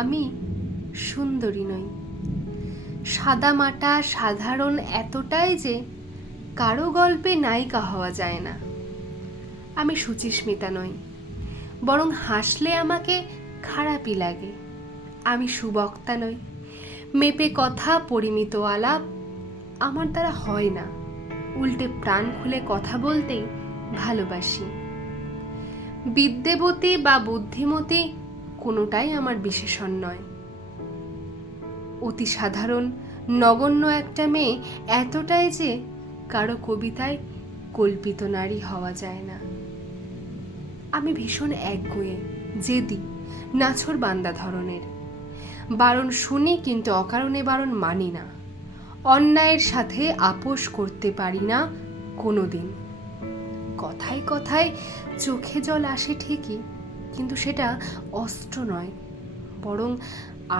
আমি সুন্দরী নই, সাদামাটা সাধারণ এতটাই যে কারো গল্পে নায়িকা হওয়া যায় না। আমি সুচিস্মিতা নই, বরং হাসলে আমাকে খারাপই লাগে। আমি সুবক্তা নই, মেপে কথা পরিমিত আলাপ আমার দ্বারা হয় না। উল্টে প্রাণ খুলে কথা বলতেই ভালোবাসি। বিদ্যাবতী বা বুদ্ধিমতী কোনোটাই আমার বিশেষণ নয়। অতি সাধারণ নগণ্য একটা মেয়ে এতটাই যে কারো কবিতায় কল্পিত নারী হওয়া যায় না। আমি ভীষণ একগুঁয়ে, জেদি, নাছোড়বান্দা ধরনের। বারণ শুনি কিন্তু অকারণে বারণ মানি না। অন্যায়ের সাথে আপোষ করতে পারি না কোনোদিন। কথায় কথায় চোখে জল আসে ঠিকই, কিন্তু সেটা অস্ত্র নয়, বরং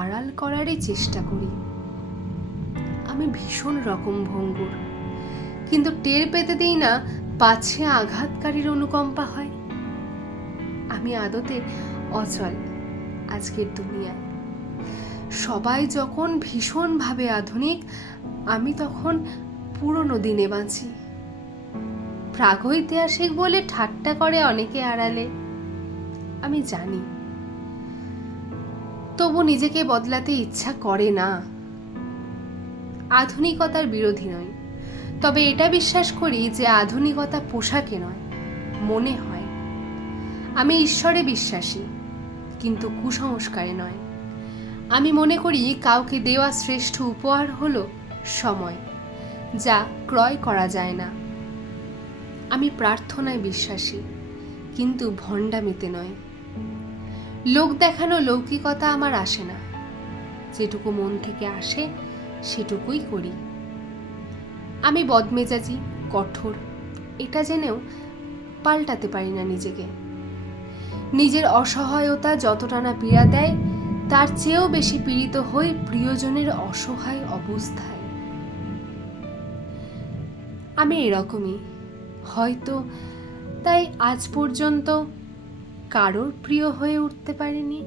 আড়াল করারই চেষ্টা করি। আমি ভীষণ রকম ভঙ্গুর, কিন্তু টের পেতে দিই না পাছে আঘাতকারীর অনুকম্পা হয়। আমি আদতে অচল আজকের দুনিয়ায়। সবাই যখন ভীষণভাবে আধুনিক, আমি তখন পুরনো দিনে বাঁচি। প্রাগৈতিহাসিক বলে ঠাট্টা করে অনেকে আড়ালে, আমি জানি, তবু নিজেকে বদলাতে ইচ্ছা করে না। আধুনিকতার বিরোধী নই, তবে এটা বিশ্বাস করি যে আধুনিকতা পোশাকে নয়, মনে হয়। আমি ঈশ্বরে বিশ্বাসী, কিন্তু কুসংস্কারে নয়। আমি মনে করি কাউকে দেওয়া শ্রেষ্ঠ উপহার হলো সময়, যা ক্রয় করা যায় না। আমি প্রার্থনায় বিশ্বাসী, কিন্তু ভণ্ডামিতে নয়। লোক দেখানো লৌকিকতা আমার আসে না। যেটুকু মন থেকে আসে সেটুকুই করি। আমি বদমেজাজি, কঠোর, এটা জেনেও পাল্টাতে পারি না নিজেকে। নিজের অসহায়তা যতটা না পীড়া দেয়, তার চেয়েও বেশি পীড়িত হই প্রিয়জনের অসহায় অবস্থায়। আমি এরকমই, হয়তো তাই আজ পর্যন্ত কারোর প্রিয় হয়ে উঠতে পারিনি।